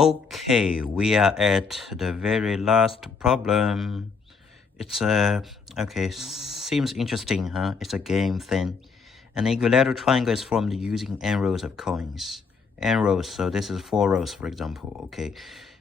Okay, we are at the very last problem. It's okay, seems interesting, huh? It's a game thing. An equilateral triangle is formed using n rows of coins. N rows, so this is 4 rows, for example, okay?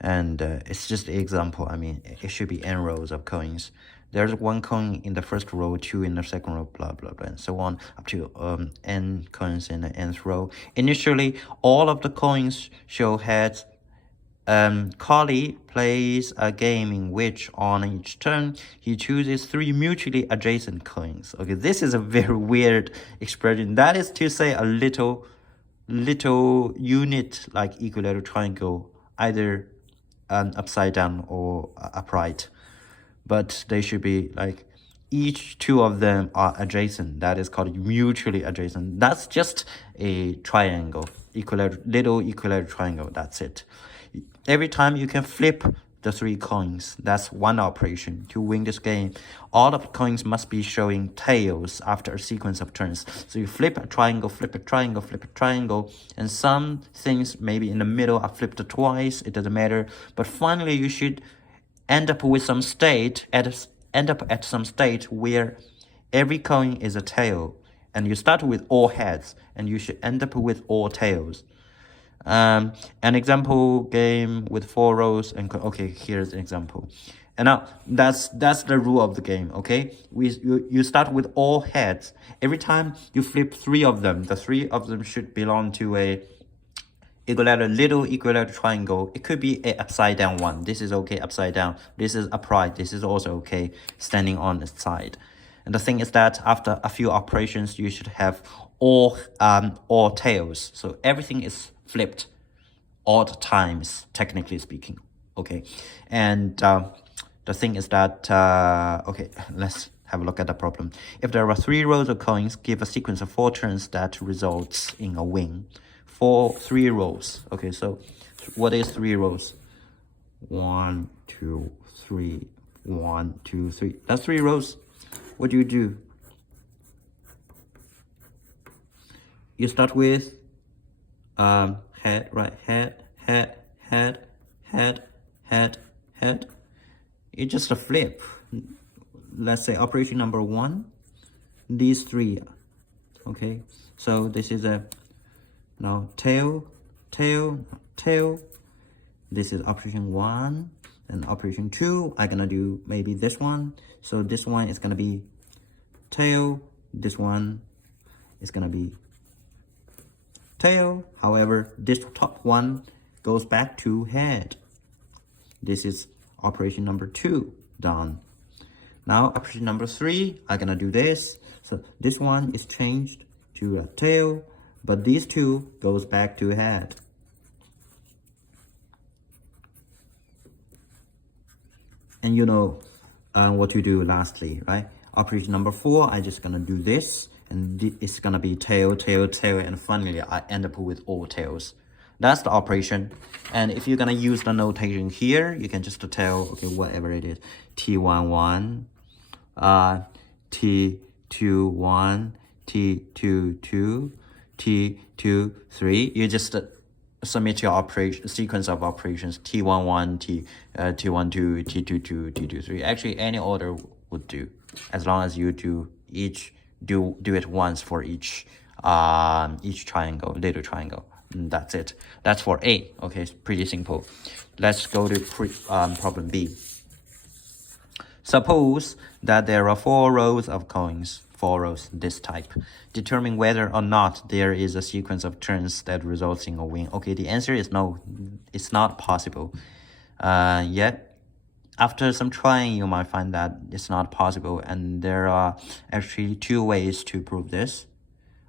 And it's just an example. I mean, it should be n rows of coins. There's one coin in the first row, two in the second row, blah, blah, blah, and so on, up to n coins in the nth row. Initially, all of the coins show heads. Collie plays a game in which on each turn he chooses 3 mutually adjacent coins. Okay, this is a very weird expression. That is to say a little unit like equilateral triangle, either upside down or upright. But they should be like each two of them are adjacent. That is called mutually adjacent. That's just a triangle, little equilateral triangle. That's it. Every time you can flip the 3 coins. That's one operation. To win this game, all of the coins must be showing tails after a sequence of turns. So you flip a triangle, flip a triangle, flip a triangle, and some things maybe in the middle are flipped twice. It doesn't matter. But finally, you should end up with some state at some state where every coin is a tail, and you start with all heads, and you should end up with all tails. An example game with 4 rows and okay, here's an example. And now that's the rule of the game. Okay, you start with all heads. Every time you flip 3 of them, the 3 of them should belong to a little equilateral triangle. It could be a upside down one. This is okay, upside down. This is upright. This is also okay, standing on its side. And the thing is that after a few operations, you should have all tails. So everything is flipped odd times, technically speaking. Okay, and the thing is that okay, let's have a look at the problem. If there are 3 rows of coins, give a sequence of 4 turns that results in a win. 3 rows. Okay, so what is 3 rows? 1, 2, 3. 1, 2, 3. That's 3 rows. What do? You start with head, right? Head. You just flip. Let's say operation number 1. These 3. Okay, so this is a now tail. This is operation 1 and operation 2. I'm gonna do maybe this one. So this one is gonna be tail. This one is gonna be tail. However, this top one goes back to head. This is operation number 2 done. Now operation number 3, I'm gonna do this. So this one is changed to a tail, but these 2 goes back to head. And you know what to do lastly, right? Operation number 4, I just gonna do this, and it's gonna be tail, and finally I end up with all tails. That's the operation. And if you're gonna use the notation here, you can just tell, okay, whatever it is, T11, T21, T22, T23. You just submit your operation sequence of operations, T11, T12, T22, T23. Actually, any order would do, as long as you do it once for each triangle, little triangle. And that's it. That's for A. Okay, it's pretty simple. Let's go to problem B. Suppose that there are 4 rows of coins, 4 rows, this type. Determine whether or not there is a sequence of turns that results in a win. Okay, the answer is no. It's not possible. Yet, after some trying, you might find that it's not possible. And there are actually 2 ways to prove this.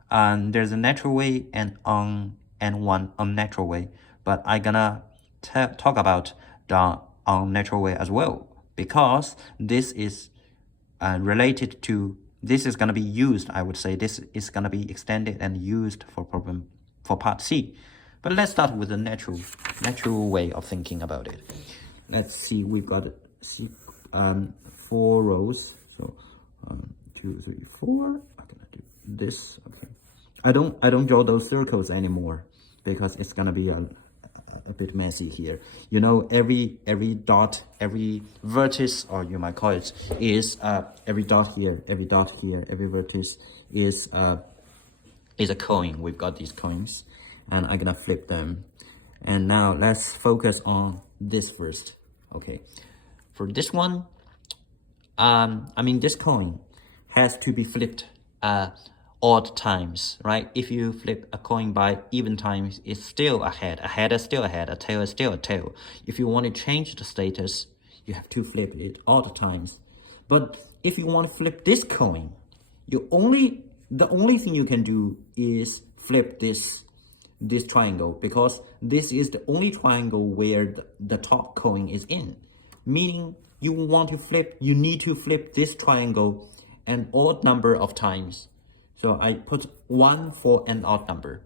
There's a natural way and one unnatural way. But I'm gonna talk about the unnatural way as well, because this is related to, this is gonna be used, I would say this is gonna be extended and used for part C. But let's start with the natural way of thinking about it. Let's see, we've got 4 rows. So 2, 3, 4. I'm gonna do this. Okay, I don't draw those circles anymore because it's gonna be a bit messy here. You know, every dot, every vertex, or you might call it, is every dot here, every dot here, every vertex is a coin. We've got these coins, and I'm gonna flip them. And now let's focus on this first. Okay, for this one, I mean, this coin has to be flipped odd times, right? If you flip a coin by even times, it's still a head. A head is still a head. A tail is still a tail. If you want to change the status, you have to flip it odd times. But if you want to flip this coin, the only thing you can do is flip this triangle, because this is the only triangle where the top coin is in. Meaning you need to flip this triangle an odd number of times. So I put 1 for an odd number.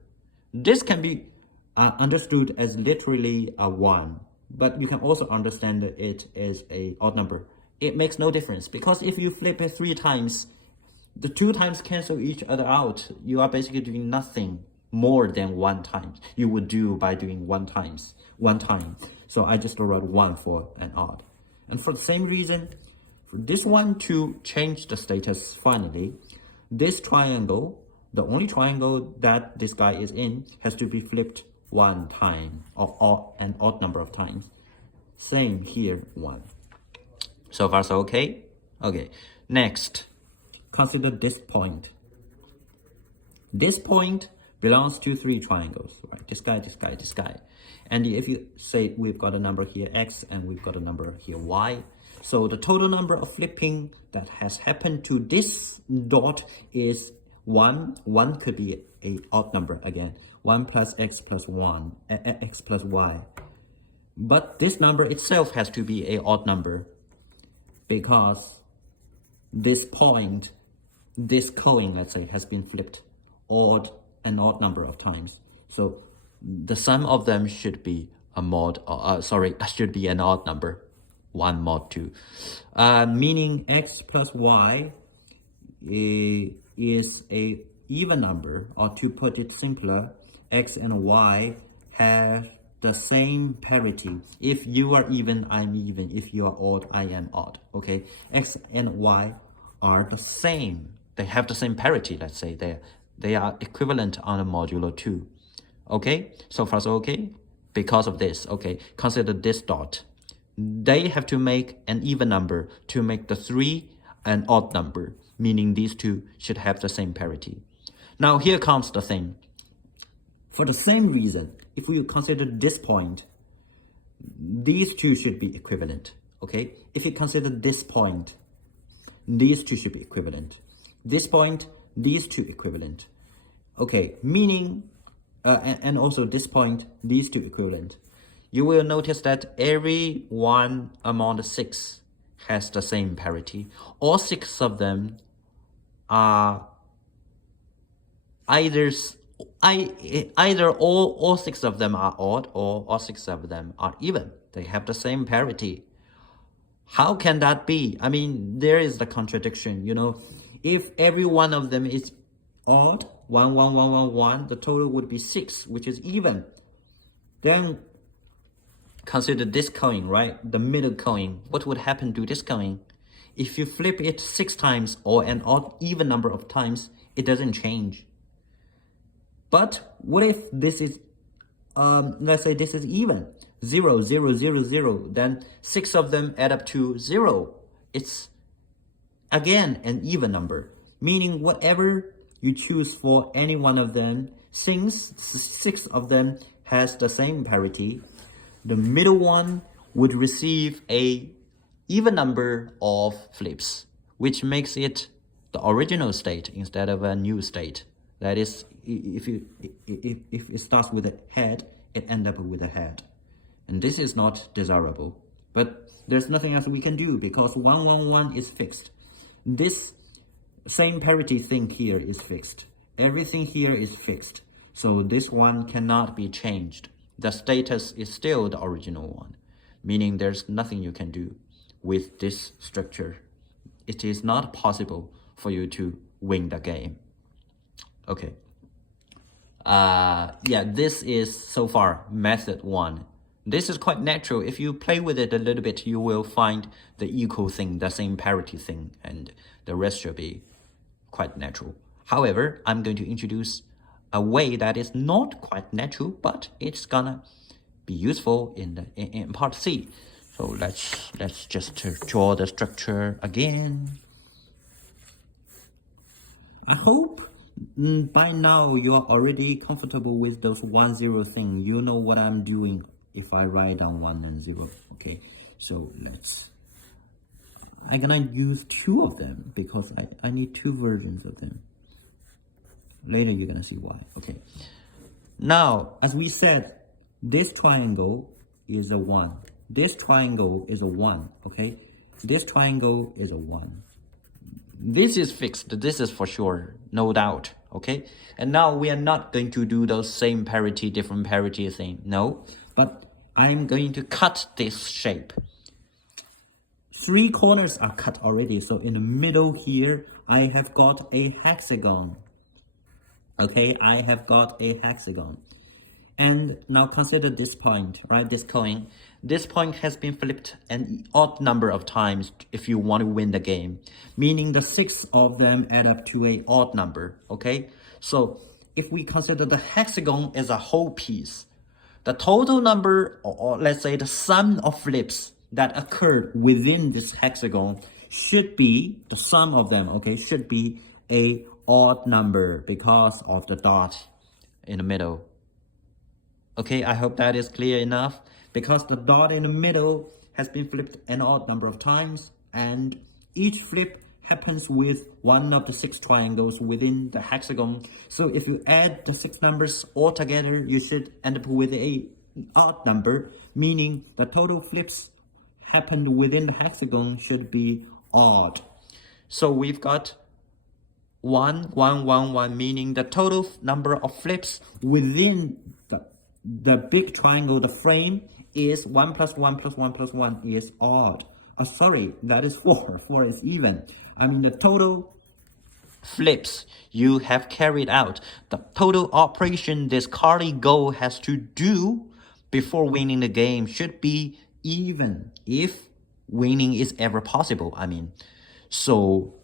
This can be understood as literally a 1, but you can also understand it as a odd number. It makes no difference, because if you flip it 3 times, the 2 times cancel each other out. You are basically doing nothing more than 1 time you would do by doing 1 time. So I just wrote 1 for an odd. And for the same reason, for this one to change the status finally, this triangle, the only triangle that this guy is in, has to be flipped 1 time, or an odd number of times. Same here, 1. So far so okay? Okay, next, consider this point. This point belongs to 3 triangles, right? This guy, this guy, this guy. And if you say we've got a number here x and we've got a number here y, so the total number of flipping that has happened to this dot is 1. 1 could be an odd number again. 1 plus x plus 1, x plus y. But this number itself has to be an odd number, because this point, this coin, let's say, has been flipped an odd number of times. So the sum of them should be should be an odd number, 1 mod 2. Meaning x plus y is a even number, or to put it simpler, x and y have the same parity. If you are even, I'm even. If you are odd, I am odd. Okay, x and y are the same. They have the same parity. Let's say they are equivalent on a modulo 2. Okay, so far so okay. Because of this, okay, consider this dot. They have to make an even number to make the 3 an odd number, meaning these two should have the same parity. Now here comes the thing. For the same reason, if we consider this point, these two should be equivalent. Okay, if you consider this point, these two should be equivalent. This point, these two equivalent. Okay, meaning, and also this point, these two equivalent. You will notice that every one among the 6 has the same parity. All 6 of them are either all 6 of them are odd, or all 6 of them are even. They have the same parity. How can that be? I mean, there is the contradiction, you know. If every one of them is odd, 1, 1, 1, 1, 1, the total would be 6, which is even. Then consider this coin, right? The middle coin. What would happen to this coin? If you flip it 6 times or an odd even number of times, it doesn't change. But what if this is, let's say this is even, 0, 0, 0, 0, then 6 of them add up to 0. It's again an even number, meaning whatever you choose for any one of them, since 6 of them has the same parity, the middle one would receive a even number of flips, which makes it the original state instead of a new state. That is, if it starts with a head, it ends up with a head. And this is not desirable. But there's nothing else we can do, because 1, 1, 1 is fixed. This same parity thing here is fixed. Everything here is fixed. So this one cannot be changed. The status is still the original one, meaning there's nothing you can do with this structure. It is not possible for you to win the game. Okay. Yeah, this is so far method 1. This is quite natural. If you play with it a little bit, you will find the equal thing, the same parity thing, and the rest should be quite natural. However, I'm going to introduce a way that is not quite natural, but it's gonna be useful in part C. So let's just draw the structure again. I hope by now you are already comfortable with those 1, 0 thing. You know what I'm doing if I write down 1 and 0. Okay, so I'm gonna use 2 of them because I need 2 versions of them. Later you're gonna see why. Okay, now as we said, this triangle is a 1. This triangle is a 1. Okay, this triangle is a 1. This is fixed. This is for sure, no doubt. Okay, and now we are not going to do those same parity, different parity thing. No, but I'm going to cut this shape. 3 corners are cut already. So in the middle here, I have got a hexagon. Okay, I have got a hexagon. And now consider this point, right? This coin. This point has been flipped an odd number of times if you want to win the game. Meaning the 6 of them add up to an odd number, okay? So if we consider the hexagon as a whole piece, the total number, or let's say the sum of flips that occurred within this hexagon should be, the sum of them, okay, should be a odd number because of the dot in the middle. Okay, I hope that is clear enough. Because the dot in the middle has been flipped an odd number of times, and each flip happens with one of the 6 triangles within the hexagon. So if you add the 6 numbers all together, you should end up with a odd number, meaning the total flips happened within the hexagon should be odd. So we've got 1, 1, 1, 1, meaning the total number of flips within the big triangle, the frame, is 1 plus 1 plus 1 plus 1 is odd. Sorry, that is 4. 4 is even. I mean the total flips you have carried out, the total operation this Carly Go has to do before winning the game should be even, if winning is ever possible. I mean, so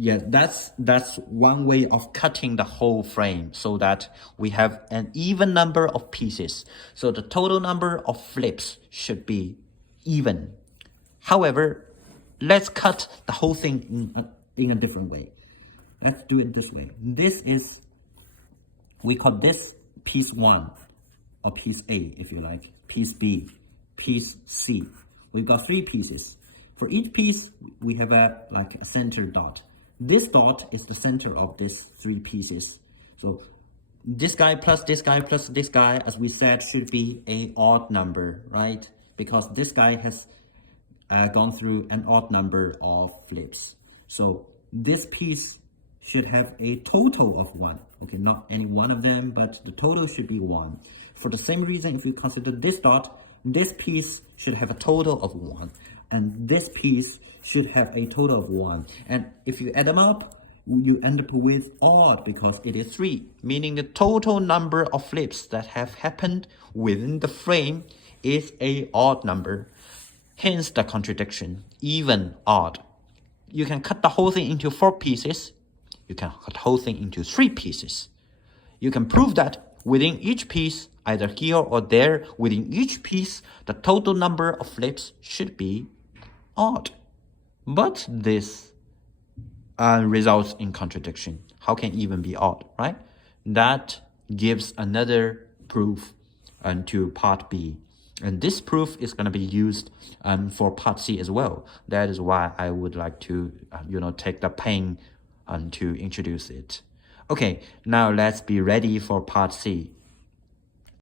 yeah, that's one way of cutting the whole frame so that we have an even number of pieces. So the total number of flips should be even. However, let's cut the whole thing in a different way. Let's do it this way. This is, we call this piece 1, or piece A if you like, piece B, piece C. We've got 3 pieces. For each piece, we have a center dot. This dot is the center of these 3 pieces. So this guy plus this guy plus this guy, as we said, should be an odd number, right? Because this guy has gone through an odd number of flips. So this piece should have a total of 1. Okay, not any one of them, but the total should be 1. For the same reason, if you consider this dot, this piece should have a total of 1. And this piece should have a total of 1. And if you add them up, you end up with odd because it is 3, meaning the total number of flips that have happened within the frame is a odd number. Hence the contradiction, even, odd. You can cut the whole thing into 4 pieces. You can cut the whole thing into 3 pieces. You can prove that within each piece, either here or there, within each piece, the total number of flips should be odd. But this results in contradiction. How can it even be odd, right? That gives another proof to part B. And this proof is going to be used for part C as well. That is why I would like to, take the pain to introduce it. Okay, now let's be ready for part C.